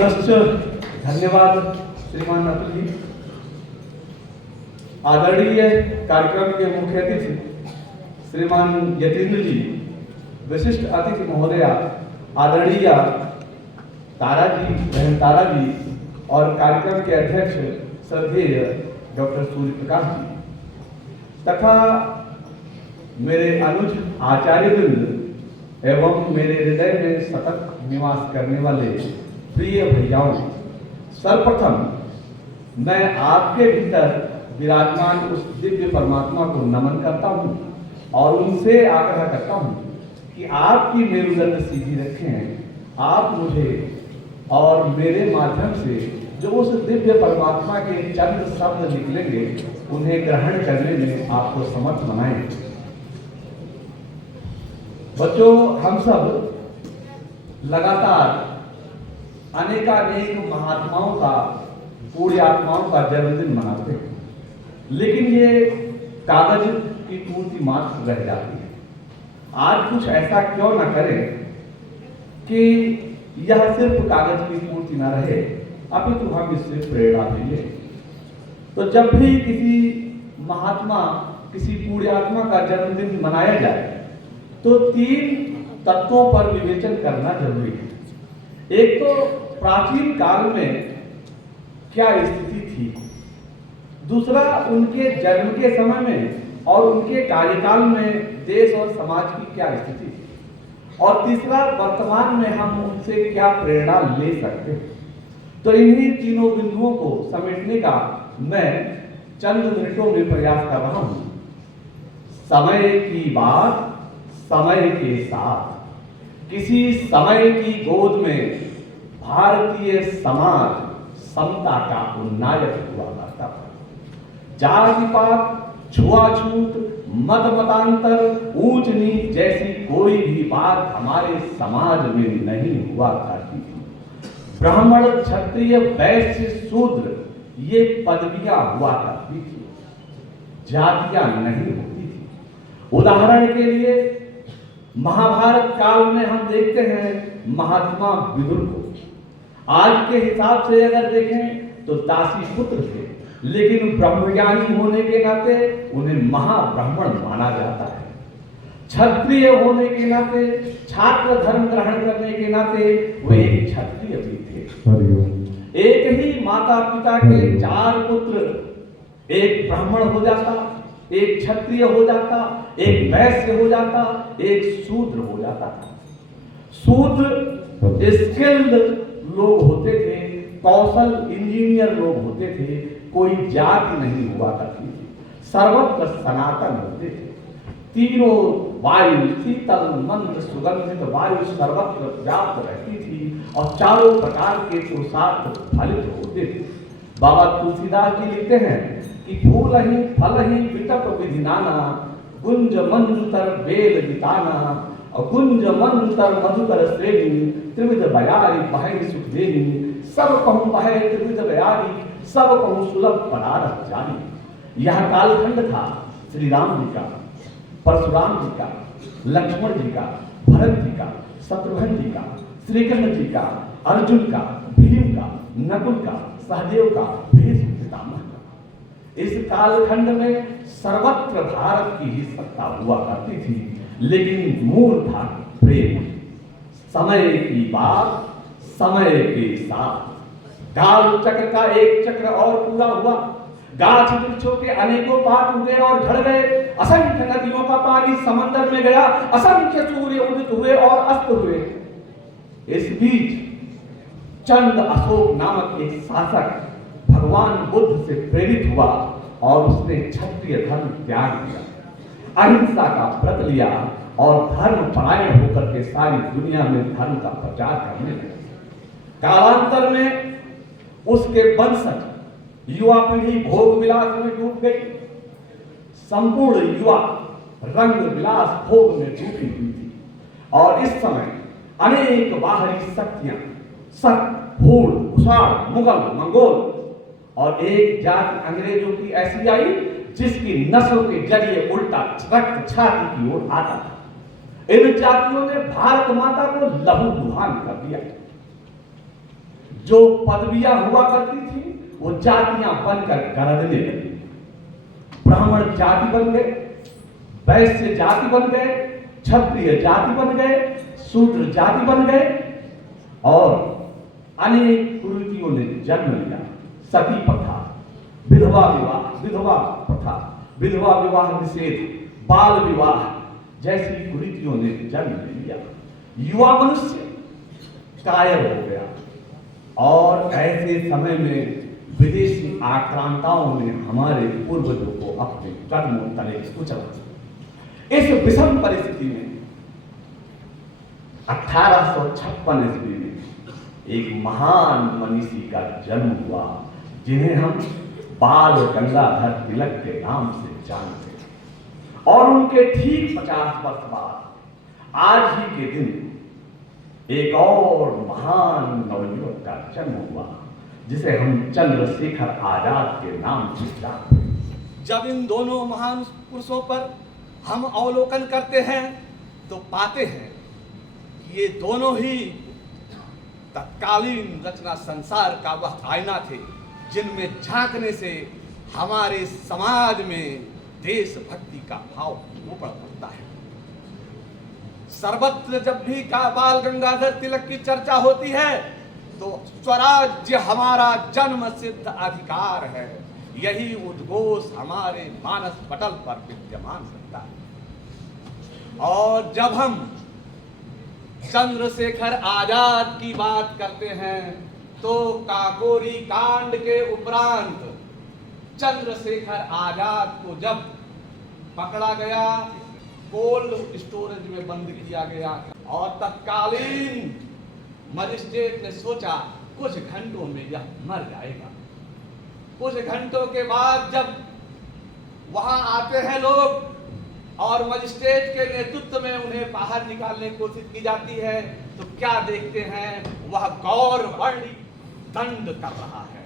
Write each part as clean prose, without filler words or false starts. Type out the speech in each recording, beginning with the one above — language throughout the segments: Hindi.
पुनश्च धन्यवाद श्रीमान अतुल जी। आदरणीय कार्यक्रम के मुख्य अतिथि श्रीमान यतीन्द्र जी, विशिष्ट अतिथि महोदया आदरणीय तारा जी, बहन तारा जी, और कार्यक्रम के अध्यक्ष श्रद्धेय डॉक्टर सूर्य प्रकाश जी, तथा मेरे अनुज आचार्यवृंद एवं मेरे हृदय में सतत निवास करने वाले प्रिय भैयाओं, सर्वप्रथम मैं आपके भीतर विराजमान उस दिव्य परमात्मा को नमन करता हूं और उनसे आग्रह करता हूं कि आपकी मेरुदंड सीधी रखें। आप मुझे और मेरे माध्यम से जो उस दिव्य परमात्मा के चंद शब्द निकलेंगे उन्हें ग्रहण करने में आपको समर्थ बनाएं। बच्चों, हम सब लगातार अनेकानेक महात्माओं का, पुण्यात्माओं का जन्मदिन मनाते हैं, लेकिन ये कागज की पूर्ति मात्र रह जाती है। आज कुछ ऐसा क्यों न करें कि यह सिर्फ कागज की पूर्ति न रहे, अपितु हम इससे प्रेरणा मिले। तो जब भी किसी महात्मा, किसी पुण्यात्मा का जन्मदिन मनाया जाए तो 3 तत्वों पर विवेचन करना जरूरी है। एक तो प्राचीन काल में क्या स्थिति थी, दूसरा उनके जन्म के समय में और उनके कार्यकाल में देश और समाज की क्या स्थिति थी, और तीसरा वर्तमान में हम उनसे क्या प्रेरणा ले सकते हैं। तो इन्हीं तीनों बिंदुओं को समेटने का मैं चंद मिनटों में प्रयास कर रहा हूं। समय की बात समय के साथ, किसी समय की गोद में भारतीय समाज समता का उन्नायक हुआ करता था। जाति पात, छुआछूत, मत मतांतर, ऊंच नीच जैसी कोई भी बात हमारे समाज में नहीं हुआ करती थी। ब्राह्मण, क्षत्रिय, वैश्य, शूद्र ये पदवियां हुआ करती थी, जातियां नहीं होती थी। उदाहरण के लिए महाभारत काल में हम देखते हैं महात्मा विदुर को। आज के हिसाब से अगर देखें तो दासी पुत्र थे, लेकिन ब्रह्मज्ञानी होने के नाते उन्हें महाब्राह्मण माना जाता है। क्षत्रिय होने के नाते, छात्र धर्म ग्रहण करने के नाते वे एक क्षत्रिय भी थे। एक ही माता पिता के 4 पुत्र, एक ब्राह्मण हो जाता, एक क्षत्रिय हो जाता, एक वैश्य हो जाता, एक शूद्र हो जाता था। शूद्र स्किल्ड लोग होते थे, कौशल इंजीनियर लोग होते थे, कोई जाति नहीं हुआ करती थी, सर्वत्र सनातन होते थे। तीनों वायु, शीतल, मंद, सुगंधित वायु सर्वत्र व्याप्त रहती थी और चारों प्रकार के पुरुषार्थ फलित होते थे। बाबा तुलसीदास जी लिखते हैं कि फूल ही फल ही विटप विधि नाना, गुंज मंतर बेल बिताना, और गुंज मंतर मधुकर श्रेणी, त्रिविध बयारी बहरी सुख देनी, सब कहूँ बहे त्रिविध बयारी, सब कहूँ सुलभ पदार्थ जानी। यह कालखंड था श्री राम जी का, परशुराम जी का, लक्ष्मण जी का, भरत जी का, शत्रुघ्न जी का, श्री कृष्ण जी का, अर्जुन का, भीम का, नकुल का, सहदेव का, भीष्म पितामह का। इस कालखंड में सर्वत्र भारत की ही सत्ता हुआ करती थी, लेकिन मूल था प्रेम। समय की बात समय के साथ, काल चक्र का एक चक्र और पूरा हुआ। गाछ वृक्षों के अनेकों पात उगे और झड़ गए, असंख्य नदियों का पानी समंदर में गया, असंख्य सूर्य उदित हुए और अस्त हुए। इस बीच चंद अशोक नामक एक शासक भगवान बुद्ध से प्रेरित हुआ और उसने क्षत्रिय धर्म त्याग दिया, अहिंसा का व्रत लिया और धर्म परायण होकर के सारी दुनिया में धर्म का प्रचार करने लगे। कालांतर में उसके वंशज युवा पीढ़ी भोग विलास में डूब गई। संपूर्ण युवा रंग विलास भोग में डूबी हुई थी और इस समय अनेक बाहरी शक्तियां, शक, हूण, कुषाण, मुगल, मंगोल और एक जाति अंग्रेजों की ऐसी आई जिसकी नस्ल के जरिए उल्टा रक्त छाती की ओर आता था। इन जातियों ने भारत माता को लहू लुहान कर दिया। जो पदवियां हुआ करती थी वो जातियां बनकर गरजने लगी। ब्राह्मण जाति बन गए, वैश्य जाति बन गए, क्षत्रिय जाति बन गए, शूद्र जाति बन गए और अनेक कुरीतियों ने जन्म लिया। सती प्रथा, विधवा प्रथा, विधवा विवाह निषेध, बाल विवाह जैसी कुरीतियों ने जन्म लिया। युवा मनुष्य कायर हो गया और ऐसे समय में विदेशी आक्रांताओं ने हमारे पूर्वजों को अपने कदमों तले कुचला। इस विषम परिस्थिति में 1856 ईस्वी में एक महान मनीषी का जन्म हुआ जिन्हें हम बाल गंगाधर तिलक के नाम से जानते हैं। और उनके ठीक 50 वर्ष बाद आज ही के दिन एक और महान नवयुवक का जन्म हुआ जिसे हम चंद्रशेखर आजाद के नाम से जानते हैं। जब इन दोनों महान पुरुषों पर हम अवलोकन करते हैं तो पाते हैं कि ये दोनों ही तत्कालीन रचना संसार का वह आईना थे जिनमें झांकने से हमारे समाज में देशभक्ति का भाव ऊपर पड़ता है। सर्वत्र जब भी बाल गंगाधर तिलक की चर्चा होती है तो स्वराज्य हमारा जन्म सिद्ध अधिकार है, यही उद्घोष हमारे मानस पटल पर विद्यमान रहता है। और जब हम चंद्रशेखर आजाद की बात करते हैं तो काकोरी कांड के उपरांत चंद्रशेखर आजाद को जब पकड़ा गया, कोल्ड स्टोरेज में बंद किया गया और तत्कालीन मजिस्ट्रेट ने सोचा कुछ घंटों में यह मर जाएगा। कुछ घंटों के बाद जब वहां आते हैं लोग और मजिस्ट्रेट के नेतृत्व में उन्हें बाहर निकालने की कोशिश की जाती है तो क्या देखते हैं, वह गौर वर्णी दंड कर रहा है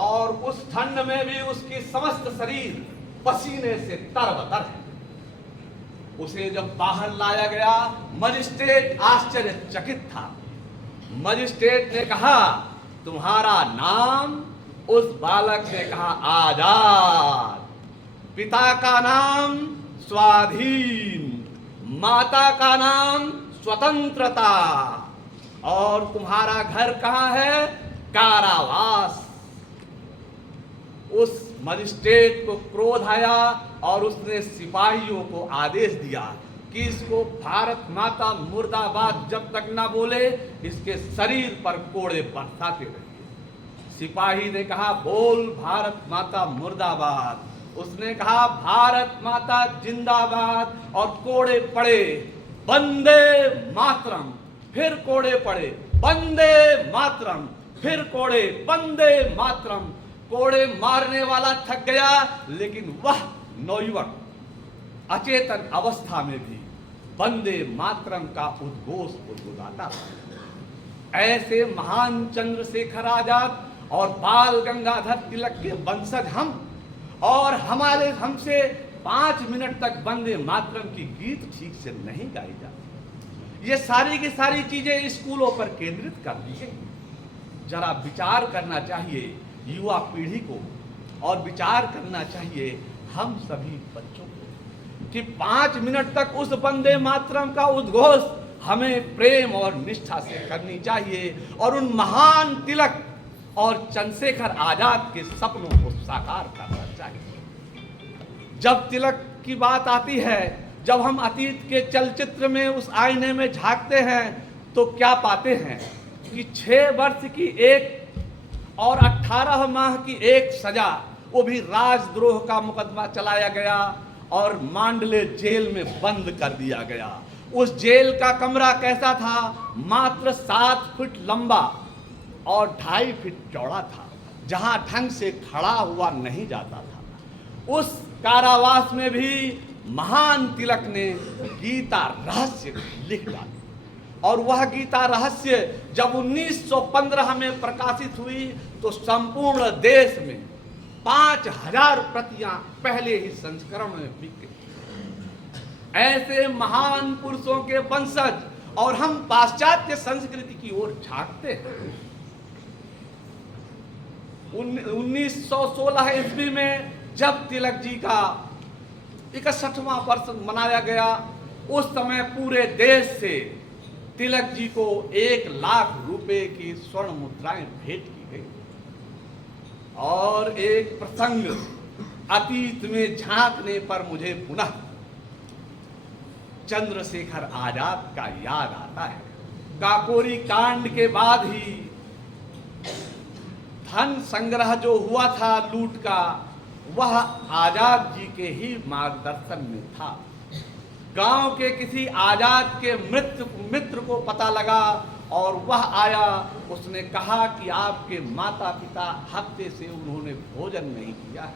और उस ठंड में भी उसकी समस्त शरीर पसीने से तरबतर है। उसे जब बाहर लाया गया मजिस्ट्रेट आश्चर्यचकित था। मजिस्ट्रेट ने कहा तुम्हारा नाम? उस बालक ने कहा आजाद। पिता का नाम स्वाधीन, माता का नाम स्वतंत्रता और तुम्हारा घर कहां है? कारावास। उस मजिस्ट्रेट को क्रोध आया और उसने सिपाहियों को आदेश दिया कि इसको भारत माता मुर्दाबाद जब तक ना बोले इसके शरीर पर कोड़े बरसाते रहिए। सिपाही ने कहा बोल भारत माता मुर्दाबाद। उसने कहा भारत माता जिंदाबाद और कोड़े पड़े वंदे मातरम। फिर कोड़े पड़े वंदे मातरम, फिर कोड़े वंदे मातरम। कोड़े मारने वाला थक गया लेकिन वह नौयुवक अचेतन अवस्था में भी वंदे मातरम का उद्घोष गुदगुदाता था। ऐसे महान चंद्रशेखर आजाद और बाल गंगाधर तिलक के वंशज हम और हमसे 5 मिनट तक वंदे मातरम की गीत ठीक से नहीं गाई जाती। ये सारी की सारी चीजें स्कूलों पर केंद्रित कर दी गई। जरा विचार करना चाहिए युवा पीढ़ी को और विचार करना चाहिए हम सभी बच्चों को कि 5 मिनट तक उस वंदे मातरम का उद्घोष हमें प्रेम और निष्ठा से करनी चाहिए और उन महान तिलक और चंद्रशेखर आजाद के सपनों को साकार करना चाहिए। जब तिलक की बात आती है, जब हम अतीत के चलचित्र में उस आईने में झांकते हैं तो क्या पाते हैं कि 6 वर्ष की एक और 18 माह की एक सजा, वो भी राजद्रोह का मुकदमा चलाया गया और मांडले जेल में बंद कर दिया गया। उस जेल का कमरा कैसा था? मात्र 7 फीट लंबा और 2.5 फीट चौड़ा था, जहां ढंग से खड़ा हुआ नहीं जाता था। उस कारावास में भी महान तिलक ने गीता रहस्य लिख डाली और वह गीता रहस्य जब 1915 में प्रकाशित हुई तो संपूर्ण देश में 5000 प्रतियां पहले ही संस्करण में बिक गई। ऐसे महान पुरुषों के वंशज और हम पाश्चात्य संस्कृति की ओर झांकते हैं 1916 ईस्वी में जब तिलक जी का 61वां वर्ष मनाया गया, उस समय पूरे देश से तिलक जी को 1 लाख रुपए की स्वर्ण मुद्राएं भेंट की गई। और एक प्रसंग अतीत में झांकने पर मुझे पुनः चंद्रशेखर आजाद का याद आता है। काकोरी कांड के बाद ही धन संग्रह जो हुआ था लूट का, वह आजाद जी के ही मार्गदर्शन में था। गांव के किसी आजाद के मित्र को पता लगा और वह आया। उसने कहा कि आपके माता पिता हफ्ते से उन्होंने भोजन नहीं किया है,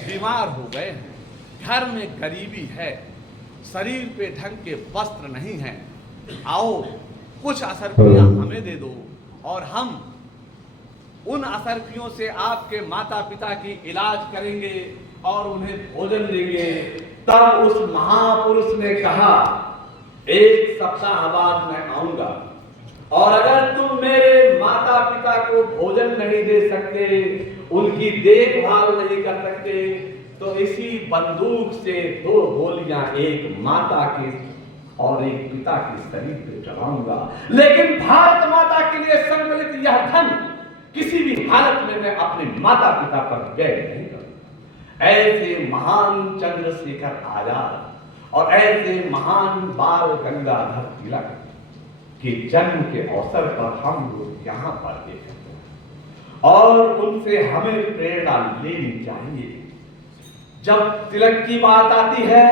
बीमार हो गए हैं, घर में गरीबी है, शरीर पे ढंग के वस्त्र नहीं हैं, आओ कुछ असरफियां हमें दे दो और हम उन असरफियों से आपके माता पिता की इलाज करेंगे और उन्हें भोजन देंगे। तब उस महापुरुष ने कहा, 1 सप्ताह बाद मैं आऊंगा और अगर तुम मेरे माता पिता को भोजन नहीं दे सकते, उनकी देखभाल नहीं कर सकते, तो इसी बंदूक से 2 गोलियां एक माता के और एक पिता के शरीर पे चलाऊंगा। लेकिन भारत माता के लिए सम्मिलित यह धन किसी भी हालत में मैं अपने माता पिता पर व्यय नहीं करूंगा। ऐसे महान चंद्रशेखर आजाद और ऐसे महान बाल गंगाधर तिलक के जन्म के अवसर पर हम लोग यहाँ पर देखते हैं और उनसे हमें प्रेरणा लेनी चाहिए। जब तिलक की बात आती है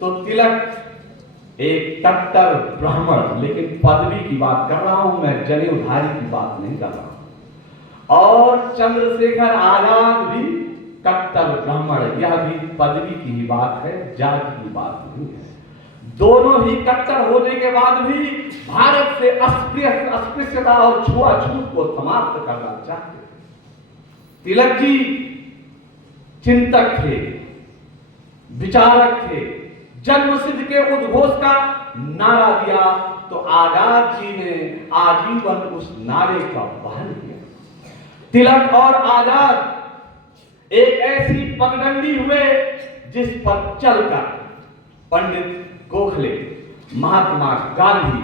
तो तिलक एक कट्टर ब्राह्मण, लेकिन पदवी की बात कर रहा हूं मैं, जनेऊधारी की बात नहीं कर रहा हूं। और चंद्रशेखर आजाद भी कट्टर ब्राह्मण, यह भी पदवी की ही बात है, जाति की बात नहीं है। दोनों ही कट्टर होने के बाद भी भारत से अस्पृश्यता और छुआछूत को समाप्त करना चाहते। तिलक जी चिंतक थे, विचारक थे, जन्मसिद्ध के उद्घोष का नारा दिया तो आजाद जी ने आजीवन उस नारे का वहन किया। तिलक और आजाद एक ऐसी पगडंडी हुए जिस पर चलकर पंडित गोखले, महात्मा गांधी,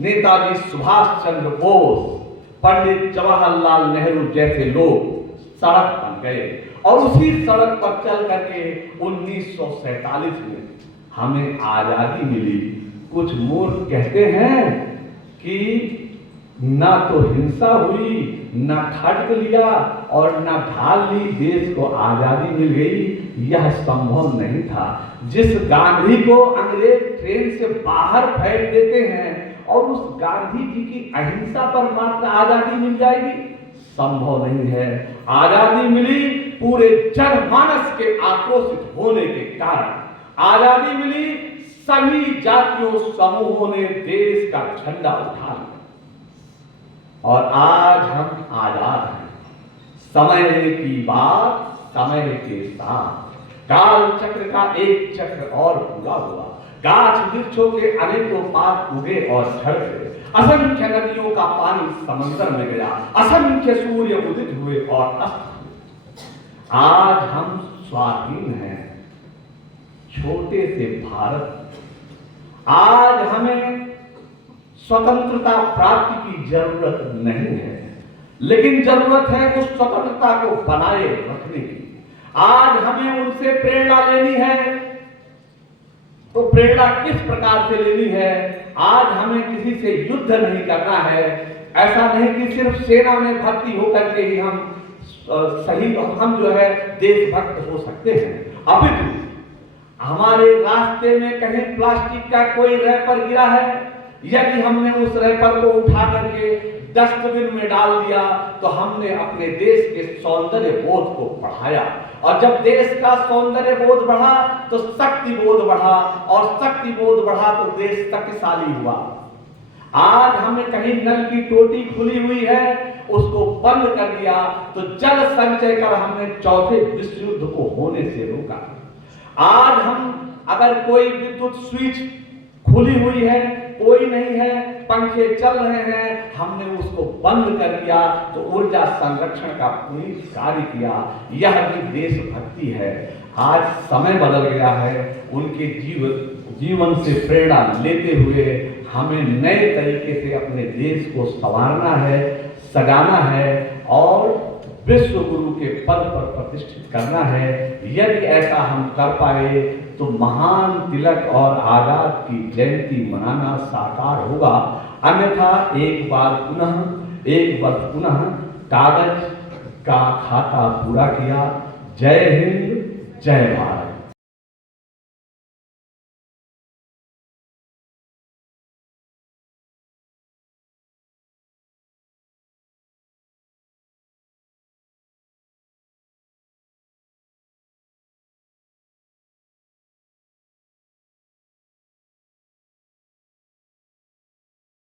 नेताजी सुभाष चंद्र बोस, पंडित जवाहरलाल नेहरू जैसे लोग सड़क पर गए और उसी सड़क पर चल करके 1947 में हमें आजादी मिली। कुछ मूर्ख कहते हैं कि ना तो हिंसा हुई, ना खड़क लिया और ना ढाल ली, देश को आजादी मिल गई। यह संभव नहीं था। जिस गांधी को अंग्रेज ट्रेन से बाहर फेंक देते हैं और उस गांधी जी की अहिंसा पर मात्र आजादी मिल जाएगी, संभव नहीं है। आजादी मिली पूरे जनमानस के आक्रोशित होने के कारण। आजादी मिली सभी जातियों समूहों ने देश का झंडा उठा लिया और आज हम आजाद हैं। समय की बात समय के साथ, काल चक्र का एक चक्र और पूरा हुआ। गाछ वृक्षों के अनेकों पात उगे और झड़े, असंख्य नदियों का पानी समंदर में गया, असंख्य सूर्य उदित हुए और अस्त हुए। आज हम स्वाधीन हैं, छोटे से भारत। आज हमें स्वतंत्रता प्राप्ति की जरूरत नहीं है, लेकिन जरूरत है उस स्वतंत्रता को बनाए रखने की। आज हमें उनसे प्रेरणा लेनी है, तो प्रेरणा किस प्रकार से लेनी है? आज हमें किसी से युद्ध नहीं करना है। ऐसा नहीं कि सिर्फ सेना में भर्ती होकर के ही हम सही हम जो है देशभक्त हो सकते हैं। अपितु हमारे रास्ते में कहीं प्लास्टिक का कोई रैपर गिरा है, यदि हमने उस रैपर को उठा करके डस्टबिन में डाल दिया तो हमने अपने देश के सौंदर्य बोध को बढ़ाया। और जब देश का सौंदर्य बोध बढ़ा तो शक्ति बोध बढ़ा, और शक्ति बोध बढ़ा तो देश शक्तिशाली हुआ। आज हमें कहीं नल की टोटी खुली हुई है, उसको बंद कर दिया तो जल संचय कर हमने चौथे विश्व युद्ध को होने से रोका। आज हम अगर कोई विद्युत स्विच खुली हुई है, कोई नहीं है, पंखे चल रहे हैं, हमने उसको बंद कर दिया तो ऊर्जा संरक्षण का पूरी कार्य किया। यह भी देशभक्ति है। आज समय बदल गया है, उनके जीवन से प्रेरणा लेते हुए हमें नए तरीके से अपने देश को संवारना है, सजाना है और विश्व गुरु के पद पर प्रतिष्ठित करना है। यदि ऐसा हम कर पाए तो महान तिलक और आजाद की जयंती मनाना साकार होगा। अन्यथा एक वर्ष पुनः कागज का खाता पूरा किया। जय हिंद, जय भारत।